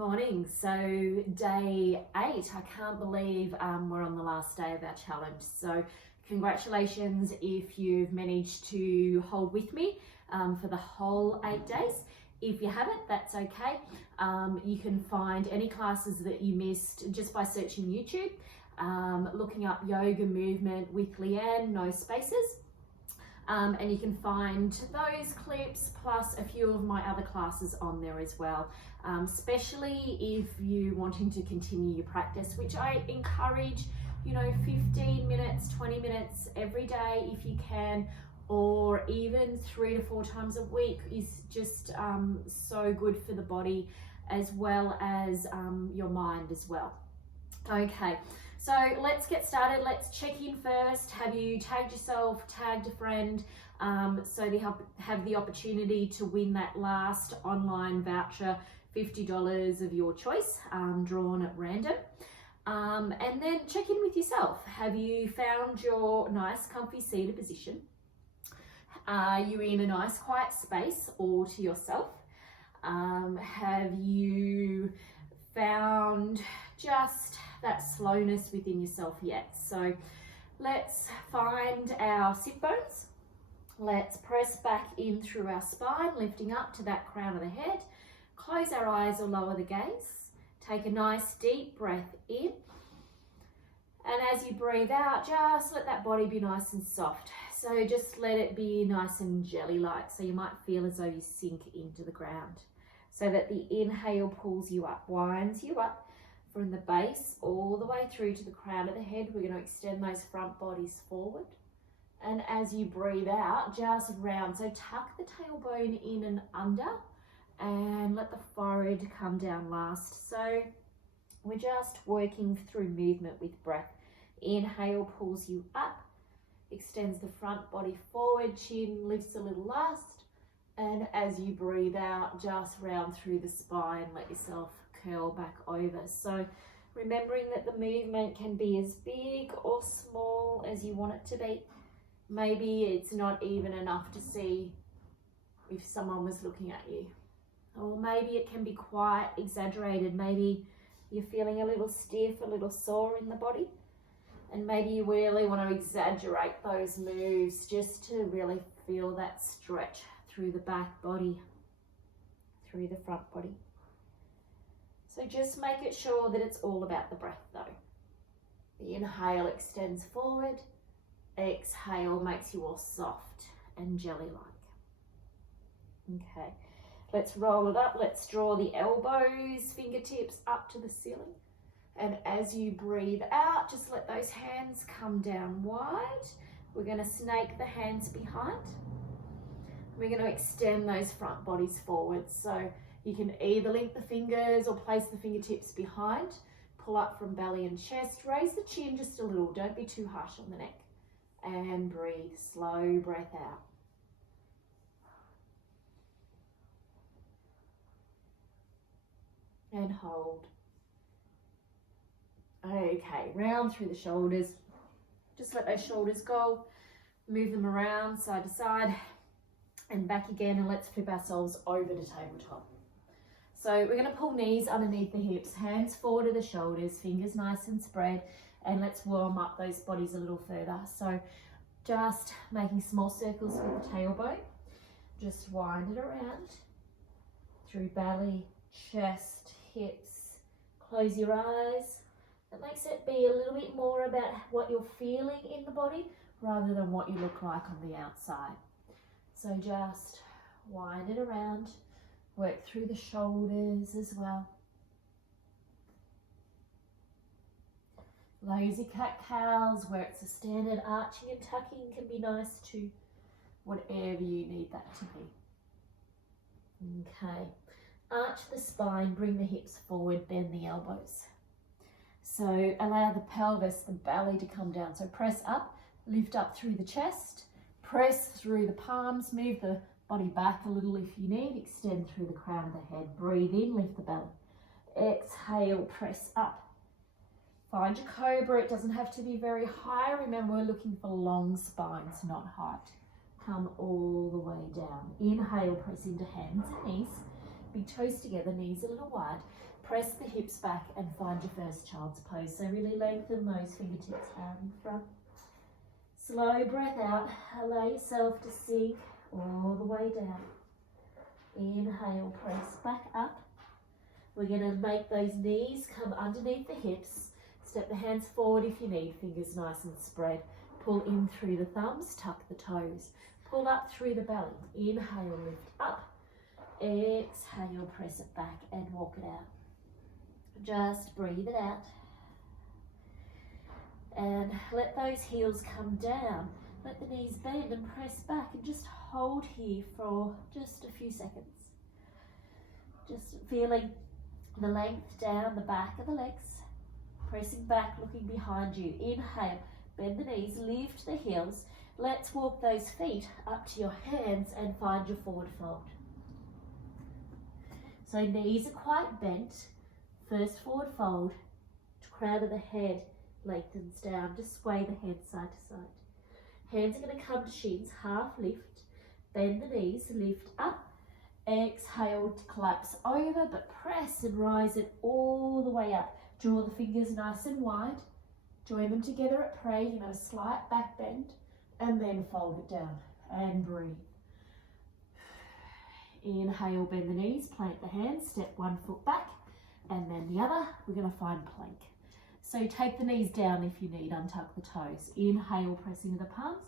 morning. So day 8, I can't believe we're on the last day of our challenge. So congratulations if you've managed to hold with me for the whole 8 days. If you haven't, that's okay. You can find any classes that you missed just by searching YouTube, looking up yoga movement with Leanne, no spaces. And you can find those clips plus a few of my other classes on there as well, especially if you're wanting to continue your practice, which I encourage, 15 minutes, 20 minutes every day if you can, or even 3 to 4 times a week is just so good for the body as well as your mind as well. Okay. So let's get started. Let's check in first. Have you tagged yourself, tagged a friend, so they have the opportunity to win that last online voucher, $50 of your choice, drawn at random. And then check in with yourself. Have you found your nice comfy seated position? Are you in a nice quiet space all to yourself? Have you found just that slowness within yourself yet? So let's find our sit bones. Let's press back in through our spine, lifting up to that crown of the head. Close our eyes or lower the gaze. Take a nice deep breath in. And as you breathe out, just let that body be nice and soft. So just let it be nice and jelly-like. So you might feel as though you sink into the ground. So that the inhale pulls you up, winds you up from the base all the way through to the crown of the head. We're going to extend those front bodies forward. And as you breathe out, just round. So tuck the tailbone in and under and let the forehead come down last. So we're just working through movement with breath. Inhale pulls you up, extends the front body forward, chin lifts a little last. And as you breathe out, just round through the spine, let yourself curl back over. So remembering that the movement can be as big or small as you want it to be. Maybe it's not even enough to see if someone was looking at you. Or maybe it can be quite exaggerated. Maybe you're feeling a little stiff, a little sore in the body. And maybe you really want to exaggerate those moves just to really feel that stretch through the back body, through the front body. So just make it sure that it's all about the breath though. The inhale extends forward, exhale makes you all soft and jelly-like. Okay, let's roll it up. Let's draw the elbows, fingertips up to the ceiling. And as you breathe out, just let those hands come down wide. We're going to snake the hands behind. We're going to extend those front bodies forward. So you can either link the fingers or place the fingertips behind. Pull up from belly and chest. Raise the chin just a little. Don't be too harsh on the neck. And breathe. Slow breath out. And hold. Okay, round through the shoulders. Just let those shoulders go. Move them around side to side and back again, and let's flip ourselves over to tabletop. So we're going to pull knees underneath the hips, hands forward to the shoulders, fingers nice and spread, and let's warm up those bodies a little further. So just making small circles with the tailbone. Just wind it around through belly, chest, hips. Close your eyes. It makes it be a little bit more about what you're feeling in the body rather than what you look like on the outside. So just wind it around, work through the shoulders as well. Lazy cat-cows, where it's a standard arching and tucking, can be nice too, whatever you need that to be. Okay, arch the spine, bring the hips forward, bend the elbows. So allow the pelvis, the belly to come down. So press up, lift up through the chest, press through the palms, move the body back a little if you need, extend through the crown of the head. Breathe in, lift the belly. Exhale, press up. Find your cobra. It doesn't have to be very high. Remember, we're looking for long spines, not height. Come all the way down. Inhale, press into hands and knees. Big toes together, knees a little wide. press the hips back and find your first child's pose. So really lengthen those fingertips out in front. Slow breath out, allow yourself to sink all the way down. Inhale, press back up. We're going to make those knees come underneath the hips. Step the hands forward if you need, fingers nice and spread. Pull in through the thumbs, tuck the toes. Pull up through the belly. Inhale, lift up. Exhale, press it back and walk it out. Just breathe it out. And let those heels come down. Let the knees bend and press back and just hold here for just a few seconds. Just feeling the length down the back of the legs. Pressing back, looking behind you. Inhale, bend the knees, lift the heels. Let's walk those feet up to your hands and find your forward fold. So knees are quite bent. First forward fold, crown of the head lengthens down. Just sway the head side to side. Hands are going to come to shins, half lift. Bend the knees, lift up. Exhale to collapse over, but press and rise it all the way up. Draw the fingers nice and wide. Join them together at prayer. You know, slight back bend. And then fold it down and breathe. Inhale, bend the knees, plant the hands, step one foot back, and then the other. We're going to find plank. So take the knees down if you need, untuck the toes. Inhale, press into the palms.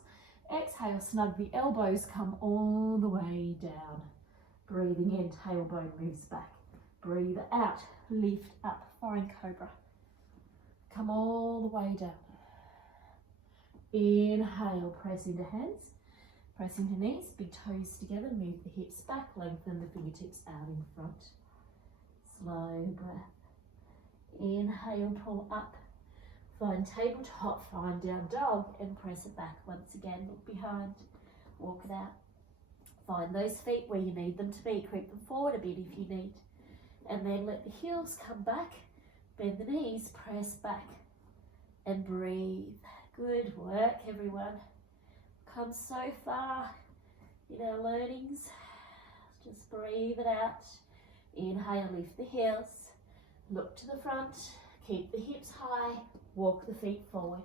Exhale, snug the elbows, come all the way down. Breathing in, tailbone moves back. Breathe out, lift up, find cobra. Come all the way down. Inhale, press into hands. Press into knees, big toes together, move the hips back, lengthen the fingertips out in front. Slow breath. Inhale, pull up. Find tabletop, find down dog and press it back. Once again, look behind, walk it out. Find those feet where you need them to be. Creep them forward a bit if you need. And then let the heels come back. Bend the knees, press back and breathe. Good work, everyone. Come so far in our learnings. Just breathe it out. Inhale, lift the heels. Look to the front. Keep the hips high. Walk the feet forward.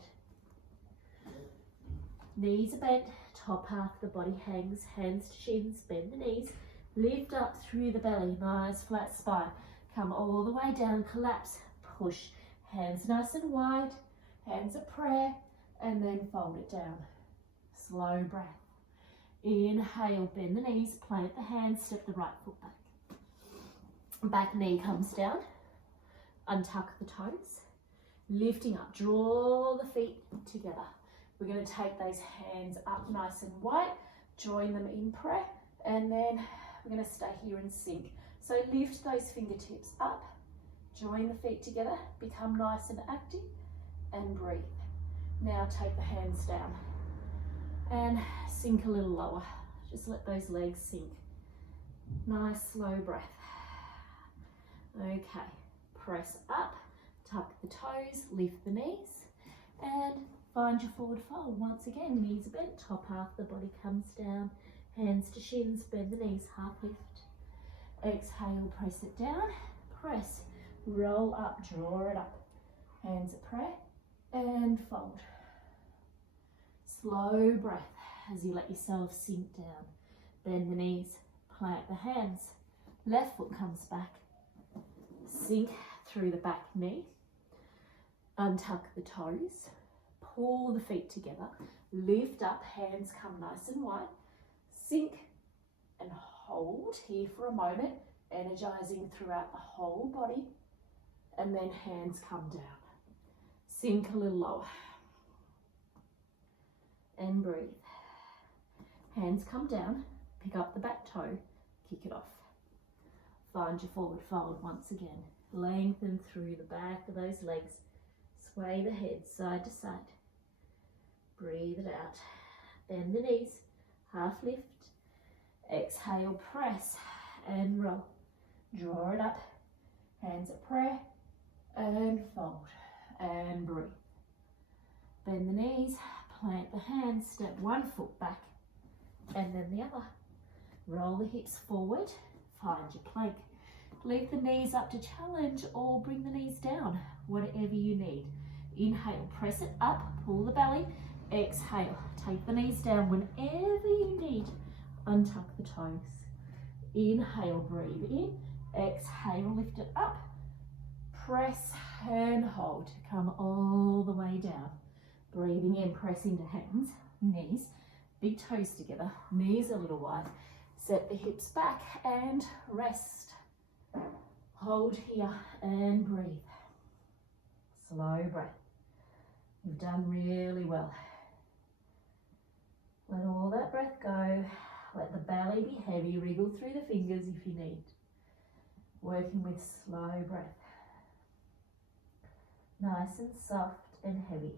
Knees are bent. Top half of the body hangs. Hands to shins. Bend the knees. Lift up through the belly. Nice flat spine. Come all the way down. Collapse. Push. Hands nice and wide. Hands at prayer. And then fold it down. Slow breath. Inhale, bend the knees, plant the hands, step the right foot back. Back knee comes down. Untuck the toes. Lifting up, draw the feet together. We're going to take those hands up nice and wide, join them in prayer, and then we're going to stay here and sink. So lift those fingertips up, join the feet together, become nice and active, and breathe. Now take the hands down and sink a little lower. Just let those legs sink. Nice slow breath. Okay, press up, tuck the toes, lift the knees, and find your forward fold. Once again, knees are bent, top half of the body comes down, hands to shins, bend the knees, half lift. Exhale, press it down, press, roll up, draw it up. Hands at prayer. And fold. Slow breath as you let yourself sink down. Bend the knees, plant the hands. Left foot comes back. Sink through the back knee. Untuck the toes. Pull the feet together. Lift up, hands come nice and wide. Sink and hold here for a moment, energizing throughout the whole body. And then hands come down. Sink a little lower and breathe. Hands come down, pick up the back toe, kick it off. Find your forward fold once again. Lengthen through the back of those legs. Sway the head side to side. Breathe it out. Bend the knees, half lift. Exhale, press and roll. Draw it up. Hands at prayer and fold. And breathe. Bend the knees, plant the hands, step one foot back and then the other. Roll the hips forward, find your plank. Lift the knees up to challenge or bring the knees down, whatever you need. Inhale, press it up, pull the belly. Exhale, take the knees down whenever you need. Untuck the toes. Inhale, breathe in. Exhale, lift it up. Press and hold. Come all the way down. Breathing in, press into hands, knees, big toes together, knees a little wide. Set the hips back and rest. Hold here and breathe. Slow breath. You've done really well. Let all that breath go. Let the belly be heavy. Wriggle through the fingers if you need. Working with slow breath. Nice and soft and heavy.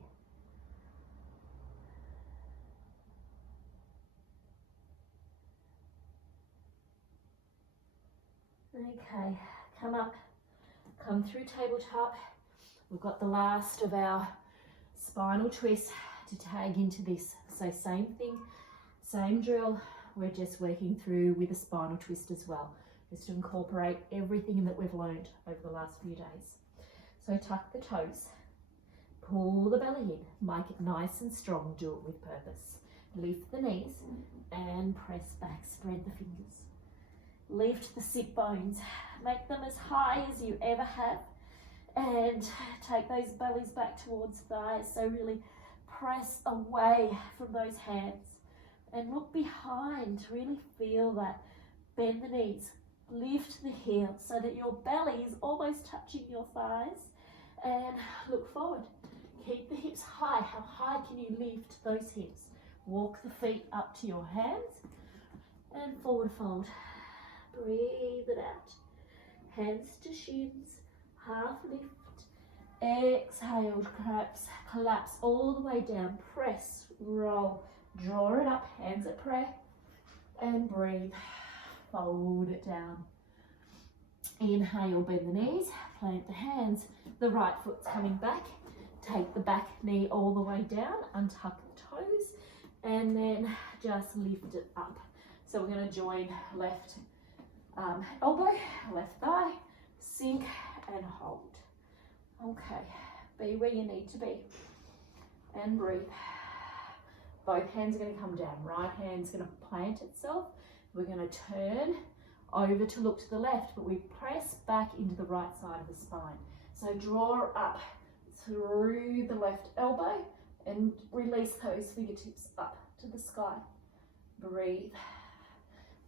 Okay, come up, come through tabletop. We've got the last of our spinal twists to tag into this. So same thing, same drill. We're just working through with a spinal twist as well, just to incorporate everything that we've learned over the last few days. So tuck the toes, pull the belly in, make it nice and strong, do it with purpose. Lift the knees and press back, spread the fingers. Lift the sit bones, make them as high as you ever have, and take those bellies back towards thighs. So really press away from those hands and look behind, really feel that. Bend the knees, lift the heels so that your belly is almost touching your thighs, and look forward. Keep the hips high. How high can you lift those hips? Walk the feet up to your hands and forward fold. Breathe it out. Hands to shins, half lift. Exhale, collapse all the way down. Press, roll, draw it up, hands at prayer, and breathe. Fold it down. Inhale, bend the knees, plant the hands. The right foot's coming back. Take the back knee all the way down, untuck the toes, and then just lift it up. So we're going to join left elbow, left thigh, sink and hold. Okay, be where you need to be and breathe. Both hands are going to come down. Right hand's going to plant itself. We're going to turn over to look to the left, but we press back into the right side of the spine. So draw up through the left elbow and release those fingertips up to the sky. Breathe.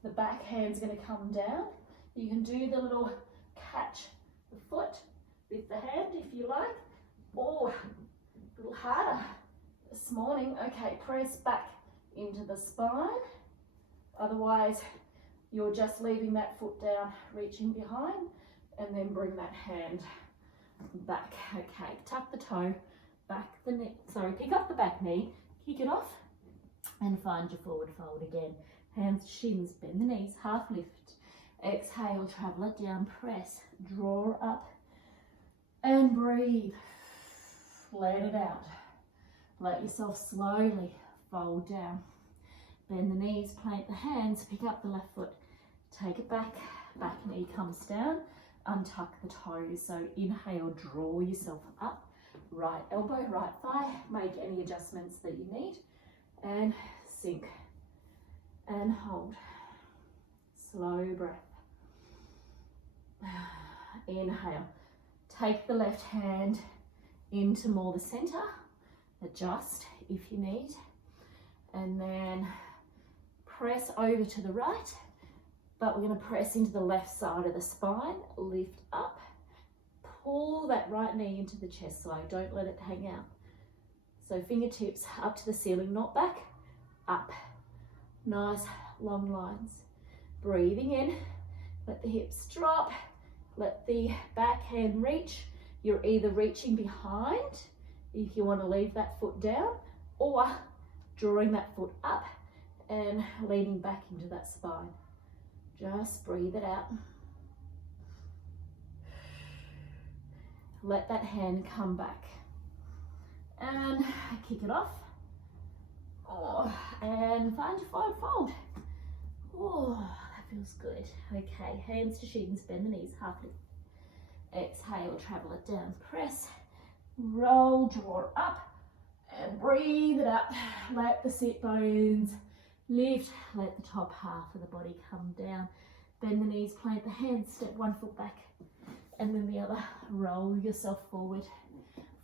The back hand's going to come down. You can do the little catch the foot with the hand if you like, or a little harder this morning. Okay, press back into the spine. Otherwise, you're just leaving that foot down, reaching behind, and then bring that hand back. Okay, tuck the toe, back the knee, pick up the back knee, kick it off, and find your forward fold again. Hands, shins, bend the knees, half lift. Exhale, travel it down, press, draw up, and breathe. Let it out. Let yourself slowly fold down. Bend the knees, plant the hands, pick up the left foot, take it back, back knee comes down, untuck the toes. So inhale, draw yourself up, right elbow, right thigh, make any adjustments that you need, and sink and hold. Slow breath. Inhale, take the left hand into more the center, adjust if you need, and then press over to the right, but we're going to press into the left side of the spine, lift up, pull that right knee into the chest slow, don't let it hang out. So fingertips up to the ceiling, not back, up. Nice long lines. Breathing in, let the hips drop, let the back hand reach. You're either reaching behind if you want to leave that foot down, or drawing that foot up and leaning back into that spine. Just breathe it out. Let that hand come back and kick it off. Oh, and find your forward fold. Oh, that feels good. Okay, hands to shins, bend the knees, half lift. Exhale, travel it down, press, roll, draw up, and breathe it up. Let the sit bones lift, let the top half of the body come down. Bend the knees, plant the hands, step one foot back, and then the other. Roll yourself forward.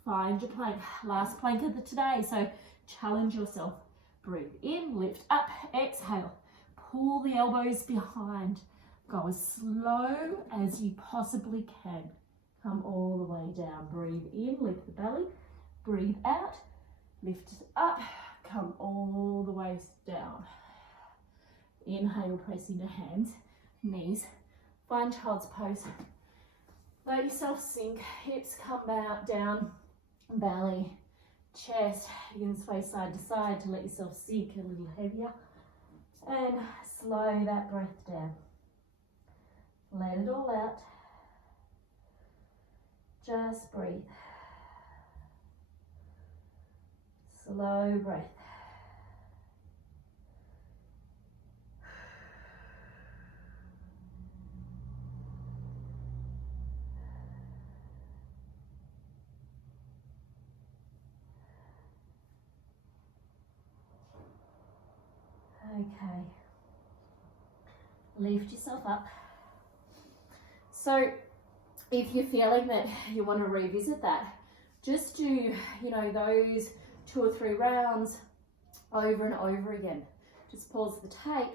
Find your plank. Last plank of the today, so challenge yourself. Breathe in, lift up, exhale. Pull the elbows behind. Go as slow as you possibly can. Come all the way down. Breathe in, lift the belly. Breathe out, lift it up. Come all the way down. Inhale, press into hands, knees. Find child's pose. Let yourself sink. Hips come down, belly, chest. You can sway side to side to let yourself sink a little heavier. And slow that breath down. Let it all out. Just breathe. Slow breath. Okay. Lift yourself up. So if you're feeling that you want to revisit that, just do, those 2 or 3 rounds over and over again. Just pause the tape.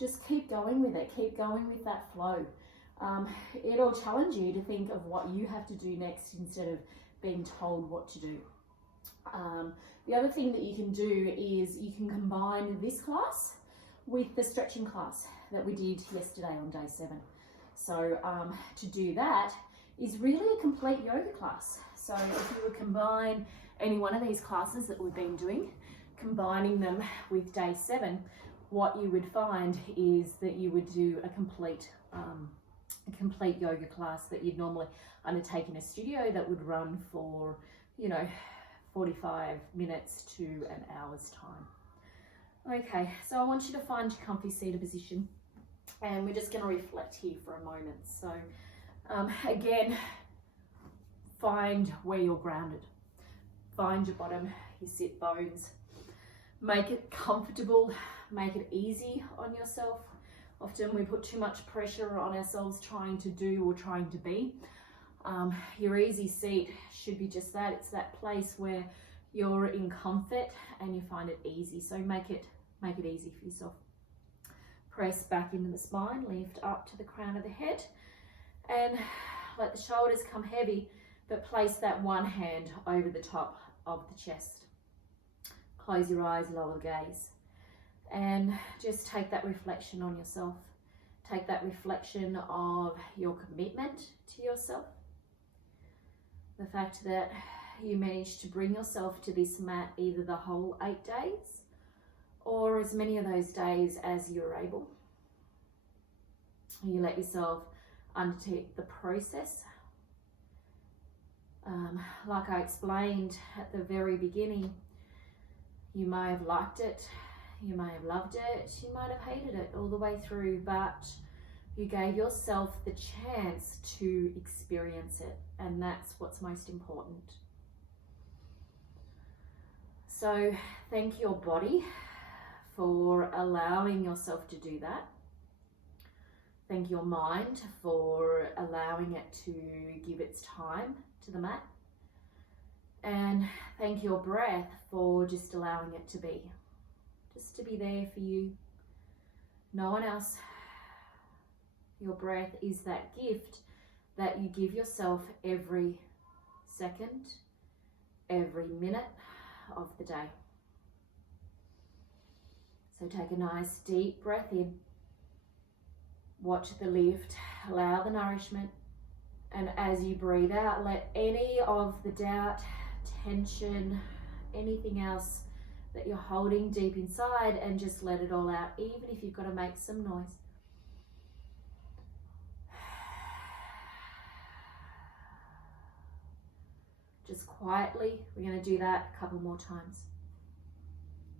Just keep going with it. Keep going with that flow. It'll challenge you to think of what you have to do next instead of being told what to do. The other thing that you can do is you can combine this class with the stretching class that we did yesterday on day 7. So to do that is really a complete yoga class. So if you would combine any one of these classes that we've been doing, combining them with day 7, what you would find is that you would do a complete yoga class that you'd normally undertake in a studio that would run for, 45 minutes to an hour's time. Okay, so I want you to find your comfy seated position, and we're just going to reflect here for a moment. So again, find where you're grounded. Find your bottom, your sit bones. Make it comfortable, make it easy on yourself. Often we put too much pressure on ourselves trying to do or trying to be. Your easy seat should be just that. It's that place where you're in comfort and you find it easy. So make it easy for yourself. Press back into the spine, lift up to the crown of the head, and let the shoulders come heavy, but place that one hand over the top of the chest. Close your eyes, lower the gaze, and just take that reflection on yourself. Take that reflection of your commitment to yourself. The fact that you managed to bring yourself to this mat either the whole 8 days or as many of those days as you're able. You let yourself undertake the process. Like I explained at the very beginning, you may have liked it, you may have loved it, you might have hated it all the way through, but you gave yourself the chance to experience it, and that's what's most important. So thank your body for allowing yourself to do that. Thank your mind for allowing it to give its time to the mat. And thank your breath for just allowing it to be. Just to be there for you. No one else. Your breath is that gift that you give yourself every second, every minute of the day. So take a nice deep breath in. Watch the lift, allow the nourishment, and as you breathe out, let any of the doubt, tension, anything else that you're holding deep inside, and just let it all out, even if you've got to make some noise. Just quietly, we're going to do that a couple more times.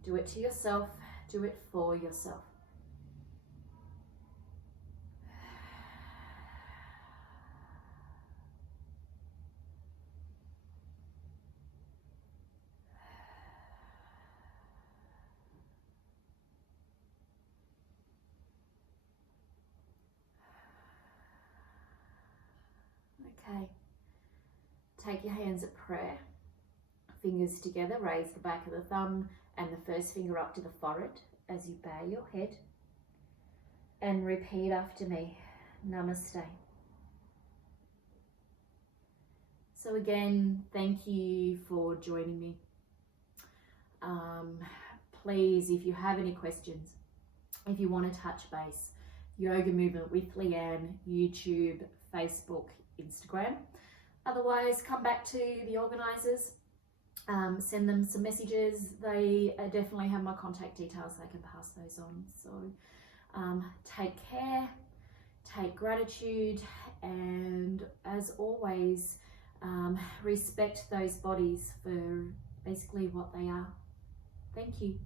Do it to yourself, do it for yourself. Okay. Take your hands at prayer. Fingers together, raise the back of the thumb and the first finger up to the forehead as you bow your head. And repeat after me. Namaste. So again, thank you for joining me. Please, if you have any questions, if you want to touch base, Yoga Movement with Leanne, YouTube, Facebook, Instagram. Otherwise, come back to the organisers, send them some messages. They definitely have my contact details, they can pass those on. So take care, take gratitude, and as always, respect those bodies for basically what they are. Thank you.